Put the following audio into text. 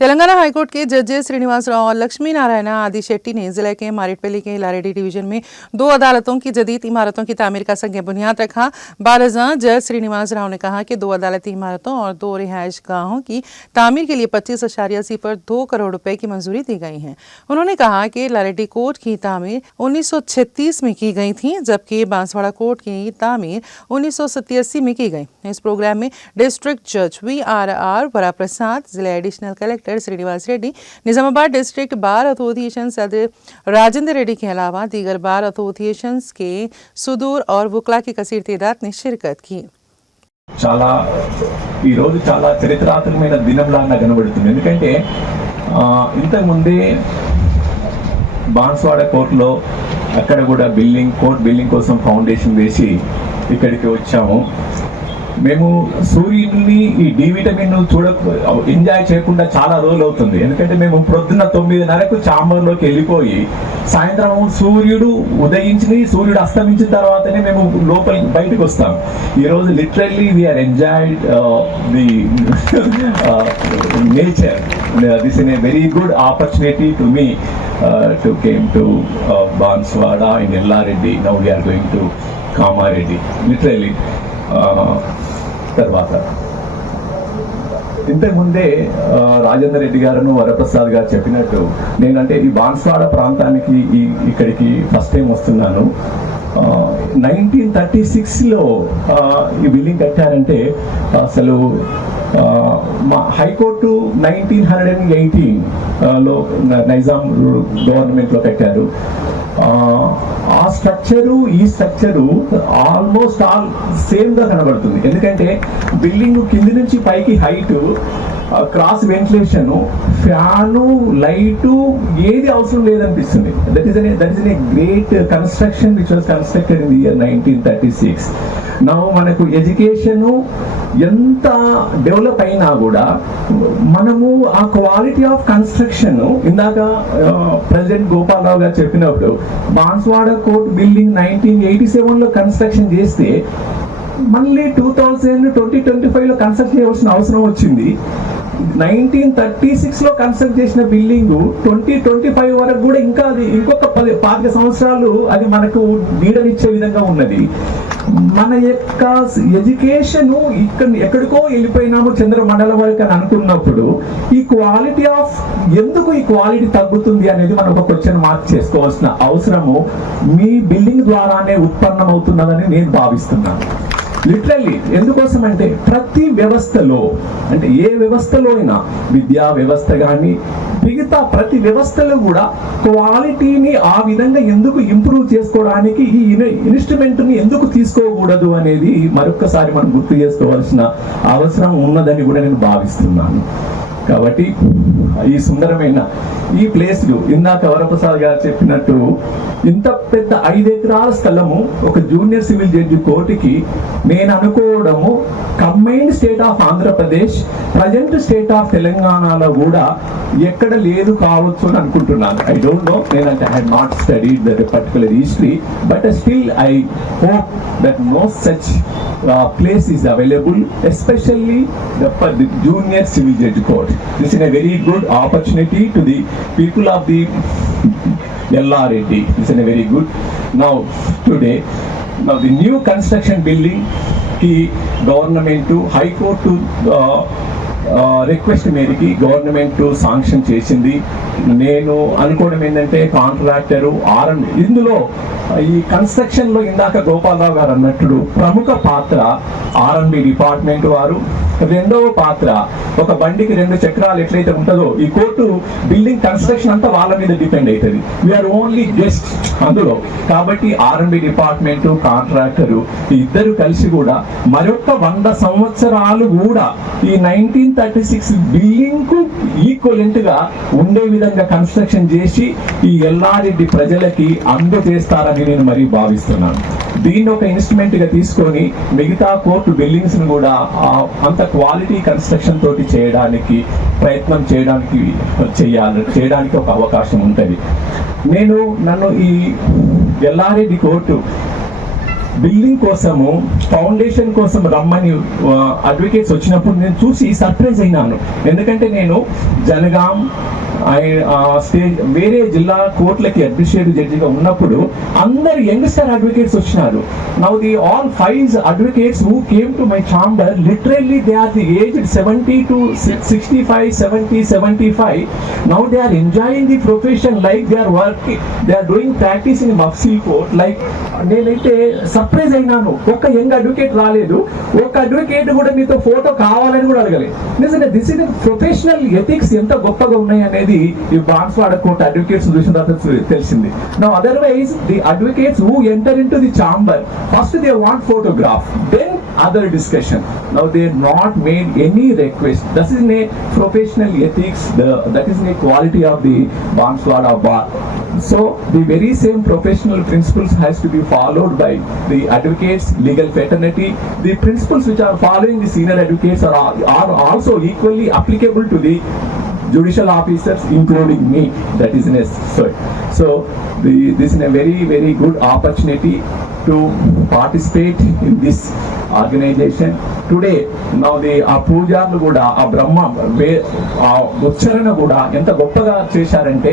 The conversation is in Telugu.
तेलंगाना हाईकोर्ट के जजेस श्रीनिवास राव और लक्ष्मी नारायण आदि शेट्टी ने जिले के मारेटपल्ली के लारेडी डिवीजन में 2 अदालतों की जदीद इमारतों की तामीर का संग बुनियाद रखा। बारजा जज श्रीनिवास राव ने कहा कि 2 अदालती इमारतों और 2 रिहायश गाहों की तामीर के लिए 25.80 पर 2 करोड़ रुपए की मंजूरी दी गई है। उन्होंने कहा कि लारेडी कोर्ट की तामीर 1936 में की गई थी, जबकि बांसवाड़ा कोर्ट की तामीर 1987 में की गई। इस प्रोग्राम में डिस्ट्रिक्ट जज VRR वरा प्रसाद, जिला additional collector Srinivas Reddy, Nizamabad district bar association सदर राजेंद्र रेड्डी के अलावा दीगर बार एसोसिएशन के सुदूर और वुकला की कसीर तादाद ने शिरकत की। చాలా ఈ రోజు చాలా చరిత్రాత్మకమైన దినంలాగా కనబడుతుంది. ఎందుకంటే ఇంతకు ముందే బాన్స్వాడ కోర్టులో అక్కడ కూడా కోర్ట్ బిల్డింగ్ కోసం ఫౌండేషన్ వేసి ఇక్కడికి వచ్చాము. మేము సూర్యుడిని ఈ డి విటమిన్ ఎంజాయ్ చేయకుండా చాలా రోజులు అవుతుంది. ఎందుకంటే మేము ప్రొద్దున 9:30కు చాంబర్లోకి వెళ్ళిపోయి సాయంత్రం సూర్యుడు ఉదయించి సూర్యుడు అస్తమించిన తర్వాతనే మేము బయటకు వస్తాం. ఈరోజు literally we're enjoyed the nature. This is a very good opportunity to me to came to Banswada in Yellareddy. Now we're going to Kamareddy. Literally తర్వాత ఇంతకుముందే రాజేందర్ రెడ్డి గారు వరప్రసాద్ గారు చెప్పినట్టు నేనంటే ఈ బాన్స్వాడ ప్రాంతానికి ఇక్కడికి ఫస్ట్ టైం వస్తున్నాను. 1936లో ఈ బిల్డింగ్ కట్టారంటే అసలు మా హైకోర్టు 1918లో నైజాం గవర్నమెంట్లో కట్టారు. ఆ స్ట్రక్చరు ఈ స్ట్రక్చరు ఆల్మోస్ట్ ఆల్ సేమ్ గా కనబడుతుంది. ఎందుకంటే బిల్డింగ్ కింది నుంచి పైకి height, cross ventilation, fan, light ఏది అవసరం లేదనిపిస్తుంది. That is a great construction which was constructed in the year 1936. Now మనకు ఎడ్యుకేషన్ ఎంత డెవలప్ అయినా కూడా మనము ఆ క్వాలిటీ ఆఫ్ కన్స్ట్రక్షన్ ఇందాక ప్రెసిడెంట్ గోపాలరావు గారు చెప్పినప్పుడు బాన్స్వాడ కోర్ట్ బిల్డింగ్ 1987లో కన్స్ట్రక్షన్ చేస్తే మళ్ళీ 2025లో కన్స్ట్రక్ట్ చేయాల్సిన అవసరం వచ్చింది. 1936లో కన్స్ట్రక్ట్ చేసిన బిల్డింగ్ 2025 వరకు కూడా ఇంకా అది ఇంకొక 10 సంవత్సరాలు అది మనకు నీడనిచ్చే విధంగా ఉన్నది. మన యొక్క ఎడ్యుకేషన్ ఎక్కడికో వెళ్ళిపోయినాము చంద్రమండలం వరకు అని అనుకున్నప్పుడు ఈ క్వాలిటీ ఆఫ్ ఎందుకు ఈ క్వాలిటీ తగ్గుతుంది అనేది మనం ఒక క్వశ్చన్ మార్క్ చేసుకోవాల్సిన అవసరము మీ బిల్డింగ్ ద్వారానే ఉత్పన్నమవుతున్నదని నేను భావిస్తున్నాను. లిటరల్లీ ఎందుకోసం అంటే ప్రతి వ్యవస్థలో, అంటే ఏ వ్యవస్థలో అయినా, విద్యా వ్యవస్థ కానీ మిగతా ప్రతి వ్యవస్థలో కూడా క్వాలిటీని ఆ విధంగా ఎందుకు ఇంప్రూవ్ చేసుకోవడానికి ఈ ఇన్స్ట్రుమెంట్ని ఎందుకు తీసుకోకూడదు అనేది మరొకసారి మనం గుర్తు చేసుకోవాల్సిన అవసరం ఉన్నదని కూడా నేను భావిస్తున్నాను. కాబట్టి ఈ సుందరమైన ఈ ప్లేస్లు ఇందాక వరప్రసాద్ గారు చెప్పినట్టు ఇంత పెద్ద 5 ఎకరాల స్థలము ఒక జూనియర్ సివిల్ జడ్జి కోర్టుకి నేను అనుకోవడము combined state of Andhra Pradesh, present state of తెలంగాణలో కూడా ఎక్కడ లేదు కావచ్చు అని అనుకుంటున్నాను. ఐ డోంట్ నో, నేనంటే I had not studied that particular history, but still I hope that no such place is available, especially for the junior civil judge court. This is a very good opportunity to the people of the LRD. This is a very good. Now the new construction building ki government to high court to request మేరకు గవర్నమెంట్ శాంక్షన్ చేసింది. నేను అనుకోవడం ఏంటంటే కాంట్రాక్టరు ఇందులో ఈ కన్స్ట్రక్షన్ లో ఇందాక గోపాలరావు గారు అన్నట్టు ప్రముఖ పాత్ర R&B డిపార్ట్మెంట్ వారు, రెండవ పాత్ర ఒక బండికి 2 చక్రాలు ఎట్లయితే ఉంటుందో ఈ కోర్టు బిల్డింగ్ కన్స్ట్రక్షన్ అంతా వాళ్ళ మీద డిపెండ్ అవుతుంది. వీఆర్ ఓన్లీ జస్ట్ అందులో. కాబట్టి R&B డిపార్ట్మెంట్, కాంట్రాక్టరు ఇద్దరు కలిసి కూడా మరొక 100 సంవత్సరాలు కూడా ఈ 1936 బిల్డింగ్ కు ఈక్వలెంట్ గా ఉండే విధంగా కన్స్ట్రక్షన్ చేసి ఈ ఎల్లారెడ్డి ప్రజలకి అందజేస్తారని నేను మరీ భావిస్తున్నాను. దీన్ని ఒక ఇన్స్ట్రుమెంట్ గా తీసుకొని మిగతా కోర్టు బిల్డింగ్స్ ను కూడా అంత క్వాలిటీ కన్స్ట్రక్షన్ తోటి ప్రయత్నం చేయడానికి ఒక అవకాశం ఉంటుంది. నన్ను ఈ ఎల్లారెడ్డి కోర్టు బిల్డింగ్ కోసము ఫౌండేషన్ కోసం రమ్మని అడ్వకేట్స్ వచ్చినప్పుడు నేను చూసి సర్ప్రైజ్ అయినాను. ఎందుకంటే నేను జనగాం స్టేజ్ వేరే జిల్లా కోర్టులకి అడ్మినిస్ట్రేటివ్ జడ్జిగా ఉన్నప్పుడు అందరు యంగ్స్టర్ అడ్వకేట్స్ వచ్చినారు. Now the all 5 advocates who came to my chamber literally they are the age 70 to 65, 70, 75. Now they are enjoying the profession like they are working, they are doing practice in mofussil court. Like నేనైతే సర్ప్రైజ్ అయినాను. ఒక్క యంగ్ అడ్వకేట్ రాలేదు, ఒక అడ్వకేట్ కూడా మీతో ఫోటో కావాలని కూడా అడగలేదు. నిజంగా దిస్ ఇస్ ప్రొఫెషనల్ ఎథిక్స్ ఎంత గొప్పగా ఉన్నాయి అనేది ఈ బాన్స్వాడ కోర్ట్ అడ్వకేట్స్ చూసిన తర్వాత తెలిసింది. Now otherwise the advocates who enter in to the chamber first they want photograph, then other discussion. Now they have not made any request. That is a professional ethics, that is a quality of the Banswara bar. So the very same professional principles has to be followed by the advocates, legal fraternity. The principles which are following the senior advocates are also equally applicable to the judicial officers, including me. That is necessary. So this is a very, very good opportunity to participate in this organization today. Now ఆ పూజారులు కూడా ఆ బ్రహ్మ ఉచ్చారణ కూడా ఎంత గొప్పగా చేశారంటే